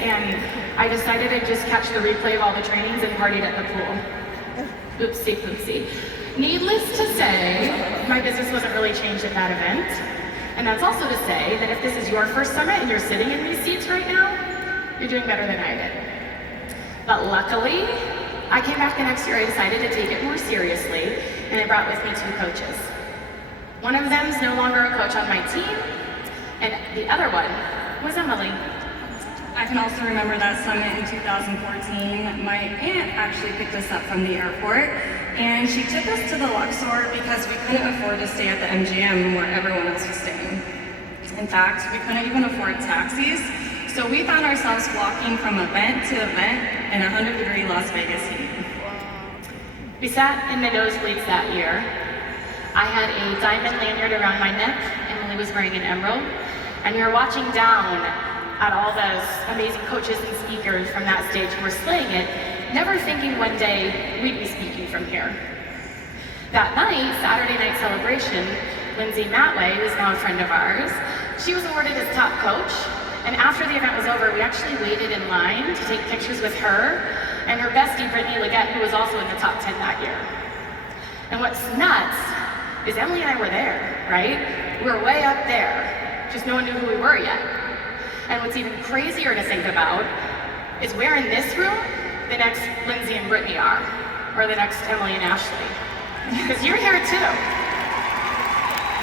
and I decided to just catch the replay of all the trainings and partied at the pool. Oopsie poopsie. Needless to say, my business wasn't really changed at that event. And that's also to say that if this is your first summit and you're sitting in these seats right now, you're doing better than I did. But luckily, I came back the next year. I decided to take it more seriously, and I brought with me 2 coaches. One of them is no longer a coach on my team, and the other one was Emily. I can also remember that summit in 2014. My aunt actually picked us up from the airport, and she took us to the Luxor because we couldn't afford to stay at the MGM where everyone else was staying. In fact, we couldn't even afford taxis, so we found ourselves walking from event to event in 100-degree Las Vegas heat. We sat in the nosebleeds that year. I had a diamond lanyard around my neck, Emily was wearing an emerald, and we were watching down at all those amazing coaches and speakers from that stage who were slaying it, never thinking one day we'd be speaking from here. That night, Saturday night celebration, Lindsay Matway, who's now a friend of ours, she was awarded as top coach, and after the event was over, we actually waited in line to take pictures with her and her bestie, Brittany Leggett, who was also in the top 10 that year. And what's nuts is Emily and I were there, right? We were way up there, just no one knew who we were yet. And what's even crazier to think about is where in this room the next Lindsay and Brittany are, or the next Emily and Ashley. Because you're here too.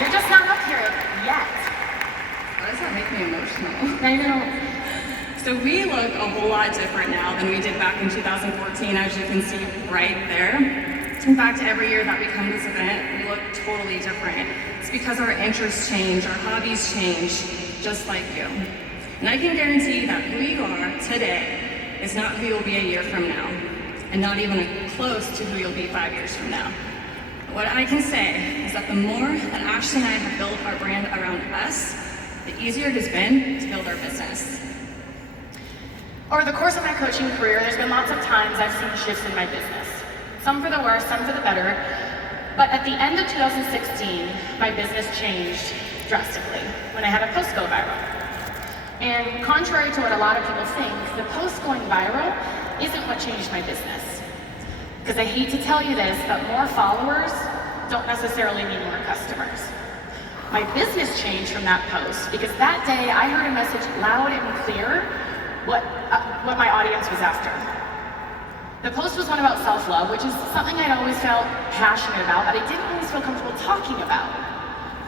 You're just not up here yet. Why does that make me emotional? I know. So we look a whole lot different now than we did back in 2014, as you can see right there. In fact, every year that we come to this event, we look totally different. It's because our interests change, our hobbies change, just like you. And I can guarantee that who you are today is not who you'll be a year from now, and not even close to who you'll be 5 years from now. What I can say is that the more that Ashley and I have built our brand around us, the easier it has been to build our business. Over the course of my coaching career, there's been lots of times I've seen shifts in my business. Some for the worse, some for the better. But at the end of 2016, my business changed drastically when I had a post go viral. And contrary to what a lot of people think, the post going viral isn't what changed my business. Because I hate to tell you this, but more followers don't necessarily mean more customers. My business changed from that post because that day I heard a message loud and clear what my audience was after. The post was one about self-love, which is something I'd always felt passionate about, but I didn't always feel comfortable talking about.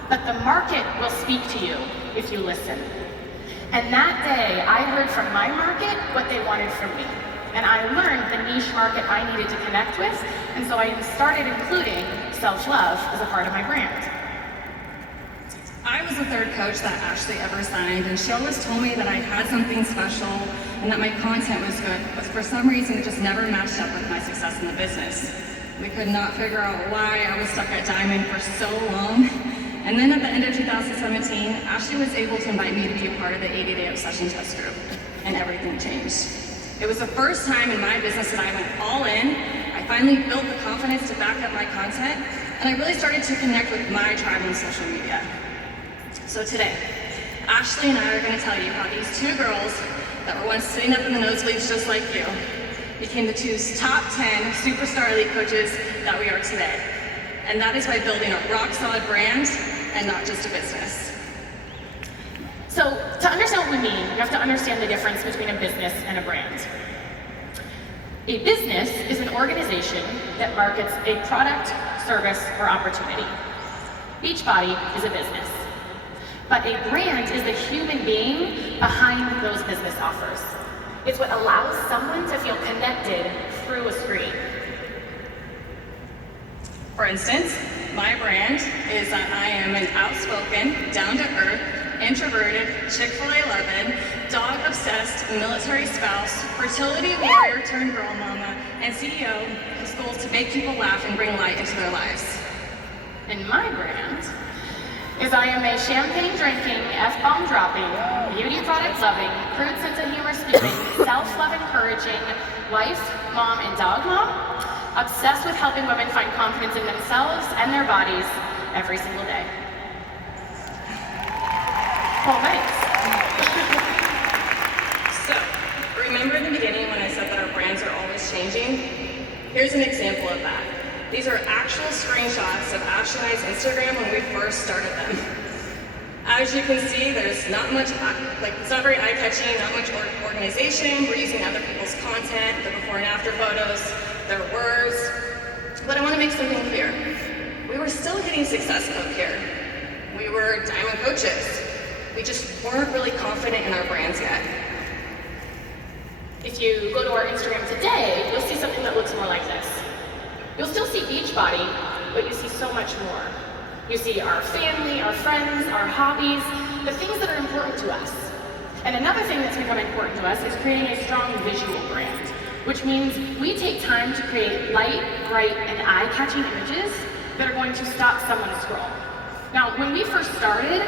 But the market will speak to you if you listen. And that day, I heard from my market what they wanted from me. And I learned the niche market I needed to connect with, and so I started including self-love as a part of my brand. I was the 3rd coach that Ashley ever signed, and she always told me that I had something special and that my content was good, but for some reason it just never matched up with my success in the business. We could not figure out why I was stuck at Diamond for so long. And then at the end of 2017, Ashley was able to invite me to be a part of the 80-day obsession test group, and everything changed. It was the first time in my business that I went all in. I finally built the confidence to back up my content, and I really started to connect with my tribe on social media. So today, Ashley and I are going to tell you how these 2 girls that were once sitting up in the nosebleeds just like you became the 2 top 10 superstar elite coaches that we are today. And that is by building a rock-solid brand and not just a business. So to understand what we mean, you have to understand the difference between a business and a brand. A business is an organization that markets a product, service, or opportunity. Beachbody is a business. But a brand is the human being behind those business offers. It's what allows someone to feel connected through a screen. For instance, my brand is that I am an outspoken, down-to-earth, introverted, Chick-fil-A loving, dog-obsessed, military spouse, fertility warrior turned girl mama, and CEO whose goal is to make people laugh and bring light into their lives. And my brand is I am a champagne drinking, F-bomb dropping, beauty product loving, crude sense of humor spewing, self-love encouraging, wife, mom, and dog mom, obsessed with helping women find confidence in themselves and their bodies every single day. Well, thanks. So, in the beginning when I said that our brands are always changing? Here's an example of that. These are actual screenshots of Ashley and I's Instagram when we first started them. As you can see, there's not much, it's not very eye-catching, not much organization. We're using other people's content, the before and after photos, their words. But I want to make something clear. We were still hitting Success Code here. We were diamond coaches. We just weren't really confident in our brands yet. If you go to our Instagram today, you'll see something that looks more like this. You'll still see Beachbody, but you see so much more. You see our family, our friends, our hobbies, the things that are important to us. And another thing that's become important to us is creating a strong visual brand, which means we take time to create light, bright, and eye-catching images that are going to stop someone to scroll. Now, when we first started,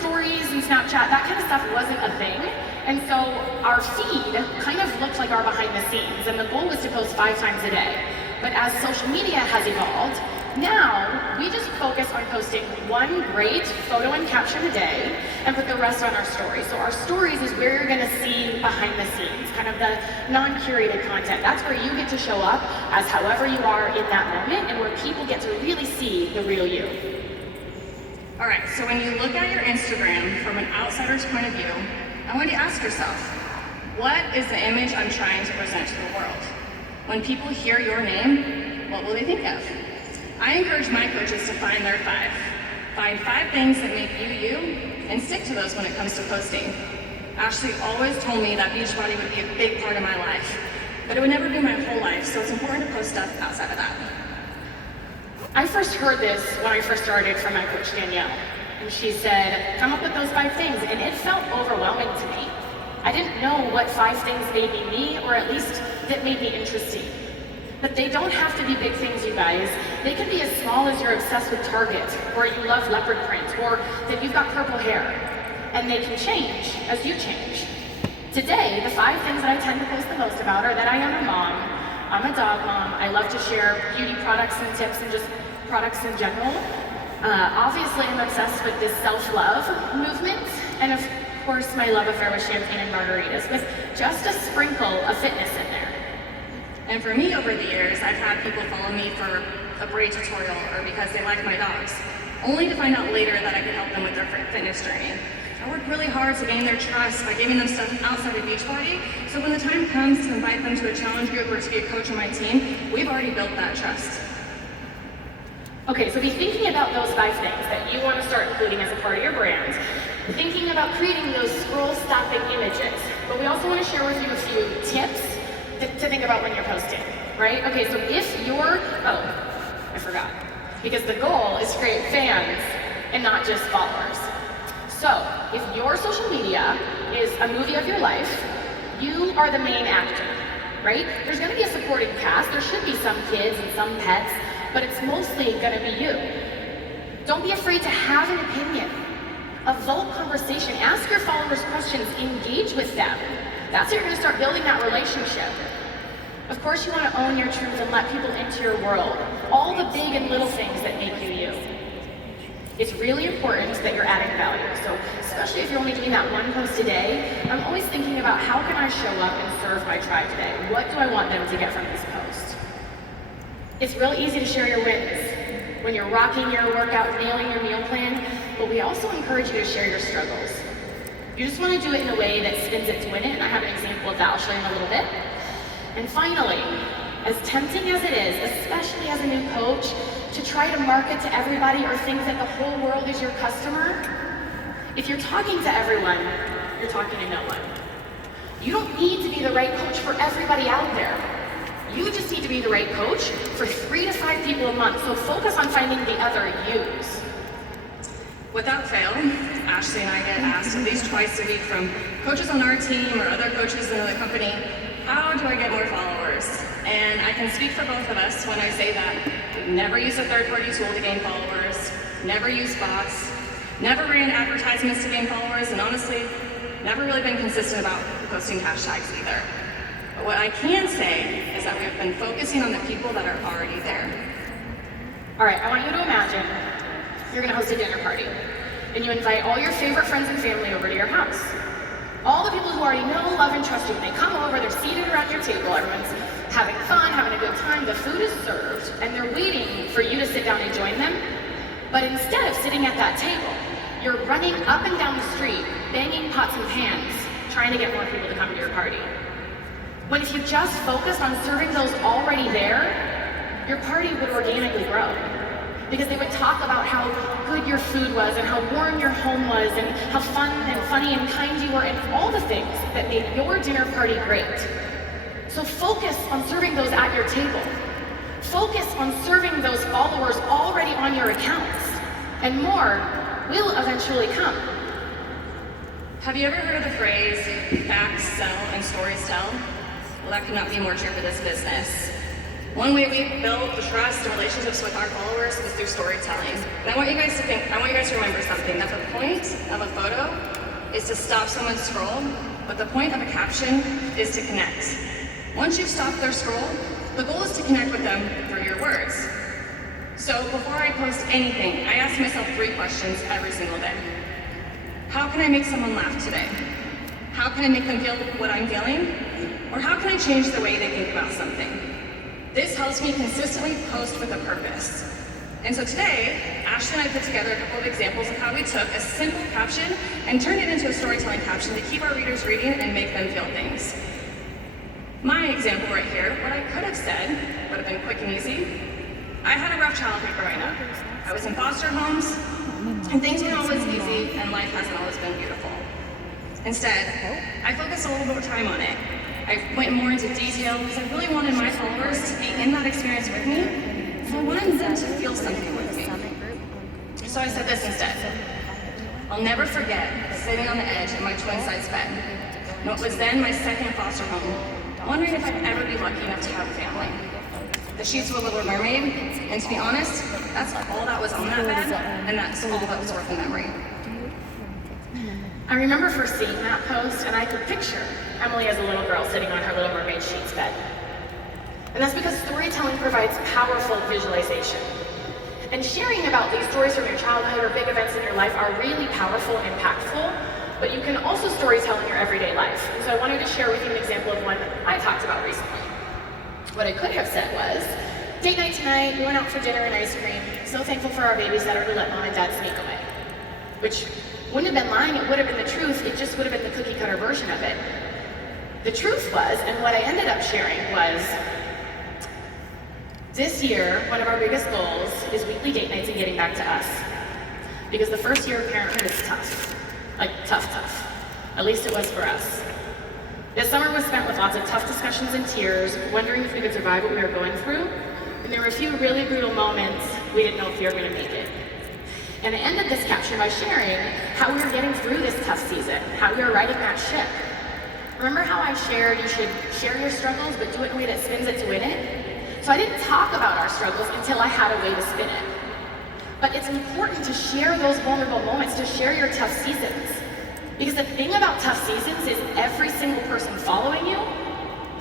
stories and Snapchat, that kind of stuff wasn't a thing. And so our feed kind of looked like our behind the scenes, and the goal was to post 5 times a day. But as social media has evolved, now we just focus on posting one great photo and caption a day and put the rest on our stories. So our stories is where you're gonna see behind the scenes, kind of the non-curated content. That's where you get to show up as however you are in that moment and where people get to really see the real you. All right, so when you look at your Instagram from an outsider's point of view, I want you to ask yourself, what is the image I'm trying to present to the world? When people hear your name, what will they think of? I encourage my coaches to find their 5. Find 5 things that make you you, and stick to those when it comes to posting. Ashley always told me that Beachbody would be a big part of my life, but it would never be my whole life, so it's important to post stuff outside of that. I first heard this when I first started from my coach Danielle, and she said, come up with those 5 things, and it felt overwhelming to me. I didn't know what 5 things made me, or at least that made me interesting. But they don't have to be big things, you guys. They can be as small as you're obsessed with Target, or you love leopard print, or that you've got purple hair. And they can change as you change. Today, the 5 things that I tend to post the most about are that I am a mom, I'm a dog mom, I love to share beauty products and tips and just products in general. Obviously, I'm obsessed with this self-love movement, and of course, my love affair with champagne and margaritas, with just a sprinkle of fitness in there. And for me, over the years, I've had people follow me for a braid tutorial or because they like my dogs, only to find out later that I could help them with their fitness journey. I work really hard to gain their trust by giving them stuff outside of Beachbody, so when the time comes to invite them to a challenge group or to be a coach on my team, we've already built that trust. Okay, so be thinking about those 5 things that you want to start including as a part of your brand. Thinking about creating those scroll-stopping images. But we also want to share with you a few tips to think about when you're posting, right? Okay, so if you're, I forgot. Because the goal is to create fans and not just followers. So, if your social media is a movie of your life, you are the main actor, right? There's gonna be a supporting cast, there should be some kids and some pets, but it's mostly gonna be you. Don't be afraid to have an opinion. Evoke conversation, ask your followers questions, engage with them. That's how you're gonna start building that relationship. Of course, you wanna own your truth and let people into your world. All the big and little things that make you you. It's really important that you're adding value. So, especially if you're only doing that 1 post a day, I'm always thinking about how can I show up and serve my tribe today? What do I want them to get from this post? It's real easy to share your wins when you're rocking your workout, nailing your meal plan, but we also encourage you to share your struggles. You just want to do it in a way that spins it to win it, and I have an example of that I'll show you in a little bit. And finally, as tempting as it is, especially as a new coach, to try to market to everybody or think that the whole world is your customer, if you're talking to everyone, you're talking to no one. You don't need to be the right coach for everybody out there. You just need to be the right coach for 3 to 5 people a month, so focus on finding the other yous. Without fail, Ashley and I get asked at least twice a week from coaches on our team or other coaches in the company, how do I get more followers? And I can speak for both of us when I say that we've never used a third-party tool to gain followers, never used bots, never ran advertisements to gain followers, and honestly, never really been consistent about posting hashtags either. But what I can say is that we've been focusing on the people that are already there. All right, I want you to imagine you're gonna host a dinner party, and you invite all your favorite friends and family over to your house. All the people who already know, love, and trust you, when they come over, they're seated around your table, everyone's having fun, having a good time, the food is served, and they're waiting for you to sit down and join them. But instead of sitting at that table, you're running up and down the street, banging pots and pans, trying to get more people to come to your party. When if you just focused on serving those already there, your party would organically grow. Because they would talk about how good your food was and how warm your home was and how fun and funny and kind you were and all the things that made your dinner party great. So focus on serving those at your table. Focus on serving those followers already on your accounts, and more will eventually come. Have you ever heard of the phrase, facts sell and stories tell? Well, that could not be more true for this business. One way we build the trust and relationships with our followers is through storytelling. And I want you guys to remember something, that the point of a photo is to stop someone's scroll, but the point of a caption is to connect. Once you've stopped their scroll, the goal is to connect with them through your words. So before I post anything, I ask myself 3 questions every single day. How can I make someone laugh today? How can I make them feel what I'm feeling? Or how can I change the way they think about something? This helps me consistently post with a purpose. And so today, Ashley and I put together a couple of examples of how we took a simple caption and turned it into a storytelling caption to keep our readers reading and make them feel things. My example right here, what I could have said would have been quick and easy. I had a rough childhood growing up. I was in foster homes, and things weren't always easy, and life hasn't always been beautiful. Instead, I focused a little more time on it. I went more into detail because I really wanted my followers to be in that experience with me, and I wanted them to feel something with me. So I said this instead. I'll never forget sitting on the edge in my twin-size bed, in what was then my second foster home, wondering if I'd ever be lucky enough to have a family. The sheets were Little Mermaid, and to be honest, that's all that was on that bed, and that's all that was worth the memory. I remember first seeing that post, and I could picture Emily as a little girl sitting on her Little Mermaid sheets bed. And that's because storytelling provides powerful visualization. And sharing about these stories from your childhood or big events in your life are really powerful and impactful, but you can also storytell in your everyday life. And so I wanted to share with you an example of one I talked about recently. What I could have said was, date night tonight, we went out for dinner and ice cream. So thankful for our babysitter who let mom and dad sneak away. Which wouldn't have been lying, it would have been the truth, it just would have been the cookie cutter version of it. The truth was, and what I ended up sharing was, this year, one of our biggest goals is weekly date nights and getting back to us. Because the first year of parenthood is tough. Like, tough. At least it was for us. This summer was spent with lots of tough discussions and tears, wondering if we could survive what we were going through. And there were a few really brutal moments we didn't know if we were going to make it. And I ended this caption by sharing how we were getting through this tough season, how we were riding that ship. Remember how I shared you should share your struggles, but do it in a way that spins it to win it? So I didn't talk about our struggles until I had a way to spin it. But it's important to share those vulnerable moments, to share your tough seasons. Because the thing about tough seasons is every single person following you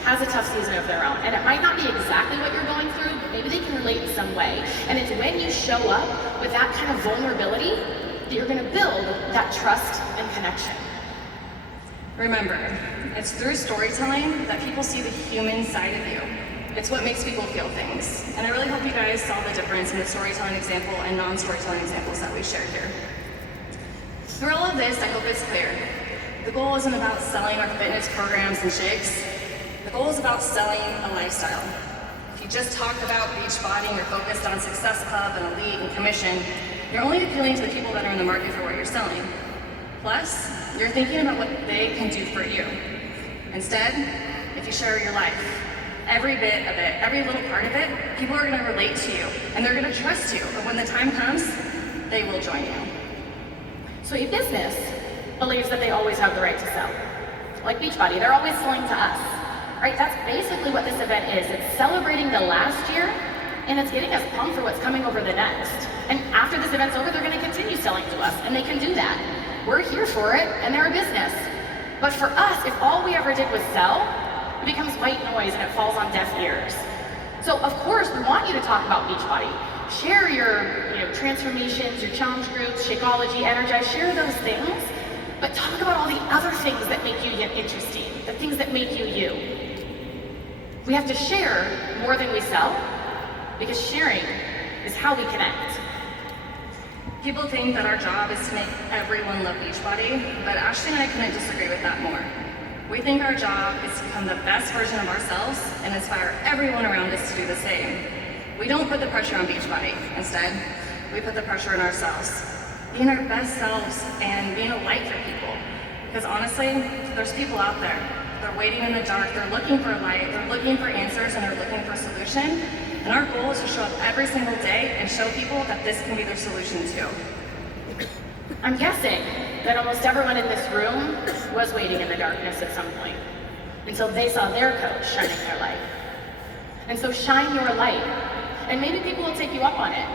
has a tough season of their own. And it might not be exactly what you're going through, but maybe they can relate in some way. And it's when you show up with that kind of vulnerability that you're going to build that trust and connection. Remember, it's through storytelling that people see the human side of you. It's what makes people feel things. And I really hope you guys saw the difference in the storytelling example and non-storytelling examples that we shared here. Through all of this, I hope it's clear. The goal isn't about selling our fitness programs and shakes. The goal is about selling a lifestyle. If you just talk about Beachbody and you're focused on Success Club and Elite and Commission, you're only appealing to the people that are in the market for what you're selling. Plus, you're thinking about what they can do for you. Instead, if you share your life, every bit of it, every little part of it, people are going to relate to you and they're going to trust you. But when the time comes, they will join you. So a business believes that they always have the right to sell. Like Beachbody, they're always selling to us. Right? That's basically what this event is. It's celebrating the last year, and it's getting us pumped for what's coming over the next. And after this event's over, they're going to continue selling to us, and they can do that. We're here for it, and they're a business. But for us, if all we ever did was sell, it becomes white noise and it falls on deaf ears. So of course, we want you to talk about Beachbody. Share your transformations, your challenge groups, Shakeology, Energize, share those things. But talk about all the other things that make you interesting, the things that make you you. We have to share more than we sell, because sharing is how we connect. People think that our job is to make everyone love Beachbody, but Ashley and I couldn't disagree with that more. We think our job is to become the best version of ourselves and inspire everyone around us to do the same. We don't put the pressure on Beachbody. Instead, we put the pressure on ourselves. Being our best selves and being a light for people. Because honestly, there's people out there. They're waiting in the dark, they're looking for a light, they're looking for answers, and they're looking for a solution. And our goal is to show up every single day and show people that this can be their solution too. I'm guessing that almost everyone in this room was waiting in the darkness at some point until they saw their coach shining their light. And so shine your light. And maybe people will take you up on it,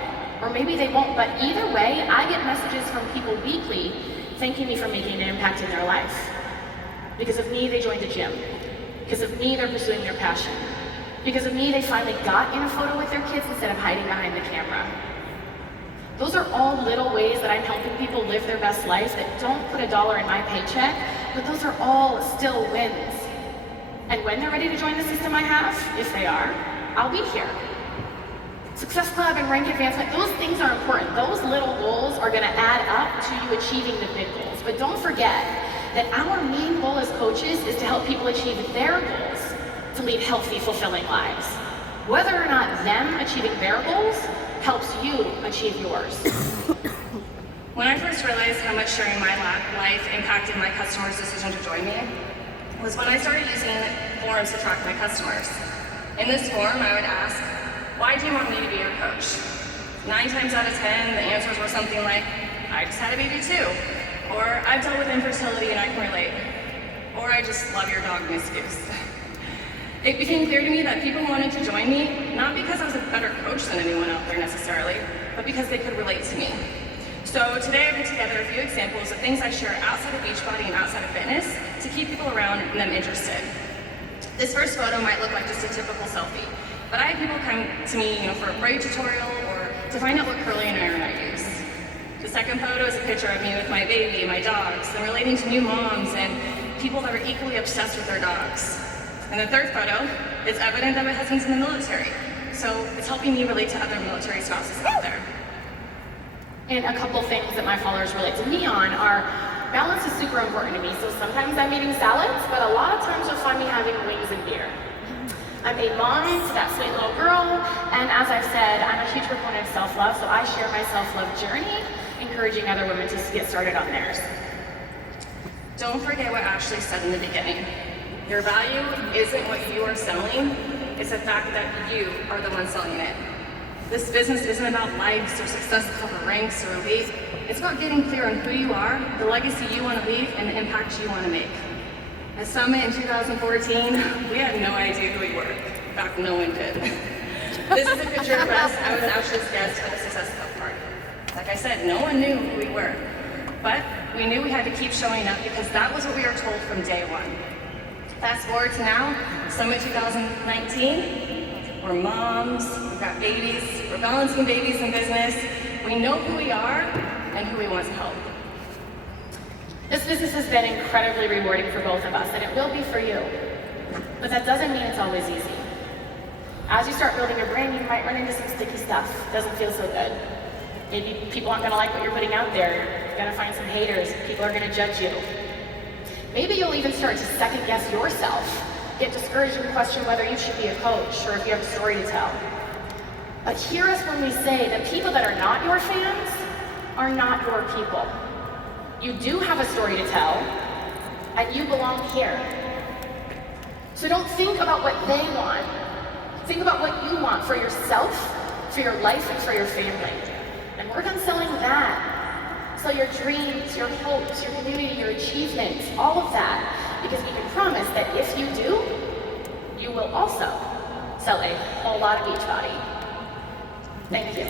or maybe they won't, but either way, I get messages from people weekly thanking me for making an impact in their life. Because of me, they joined the gym. Because of me, they're pursuing their passion. Because of me, they finally got in a photo with their kids instead of hiding behind the camera. Those are all little ways that I'm helping people live their best lives that don't put a dollar in my paycheck, but those are all still wins. And when they're ready to join the system I have, if they are, I'll be here. Success Club and rank advancement, those things are important. Those little goals are gonna add up to you achieving the big goals. But don't forget that our main goal as coaches is to help people achieve their goals to lead healthy, fulfilling lives. Whether or not them achieving their goals helps you achieve yours. When I first realized how much sharing my life impacted my customers' decision to join me, was when I started using forums to track my customers. In this forum, I would ask, why do you want me to be your coach? 9 times out of 10, the answers were something like, I just had a baby too. Or I've dealt with infertility and I can relate. Or I just love your dog, Miss Goose. It became clear to me that people wanted to join me, not because I was a better coach than anyone out there necessarily, but because they could relate to me. So today I put together a few examples of things I share outside of Beachbody and outside of fitness to keep people around and them interested. This first photo might look like just a typical selfie, but I have people come to me, for a braid tutorial or to find out what curling iron I use. The second photo is a picture of me with my baby, my dogs, and relating to new moms and people that are equally obsessed with their dogs. And the third photo is evident that my husband's in the military, so it's helping me relate to other military spouses out there. And a couple things that my followers relate to me on are balance is super important to me, so sometimes I'm eating salads, but a lot of times you'll find me having wings and beer. I'm a mom to that sweet little girl, and as I've said, I'm a huge proponent of self-love, so I share my self-love journey, encouraging other women to get started on theirs. Don't forget what Ashley said in the beginning. Your value isn't what you are selling, it's the fact that you are the one selling it. This business isn't about likes or success over ranks or elite. It's about getting clear on who you are, the legacy you want to leave, and the impact you want to make. At Summit in 2014, we had no idea who we were. In fact, no one did. This is a picture of us. I was Ashley's guest at the Success Club party. Like I said, no one knew who we were. But we knew we had to keep showing up because that was what we were told from day one. Fast forward to now, Summit 2019, we're moms, we've got babies, we're balancing babies in business. We know who we are and who we want to help. This business has been incredibly rewarding for both of us, and it will be for you. But that doesn't mean it's always easy. As you start building your brand, you might run into some sticky stuff. It doesn't feel so good. Maybe people aren't gonna like what you're putting out there. You're gonna find some haters. People are gonna judge you. Maybe you'll even start to second guess yourself, get discouraged and question whether you should be a coach or if you have a story to tell. But hear us when we say that people that are not your fans are not your people. You do have a story to tell, and you belong here. So don't think about what they want. Think about what you want for yourself, for your life, and for your family. And work on selling that. Sell your dreams, your hopes, your community, your achievements, all of that. Because we can promise that if you do, you will also sell a whole lot of Beachbody. Thank you.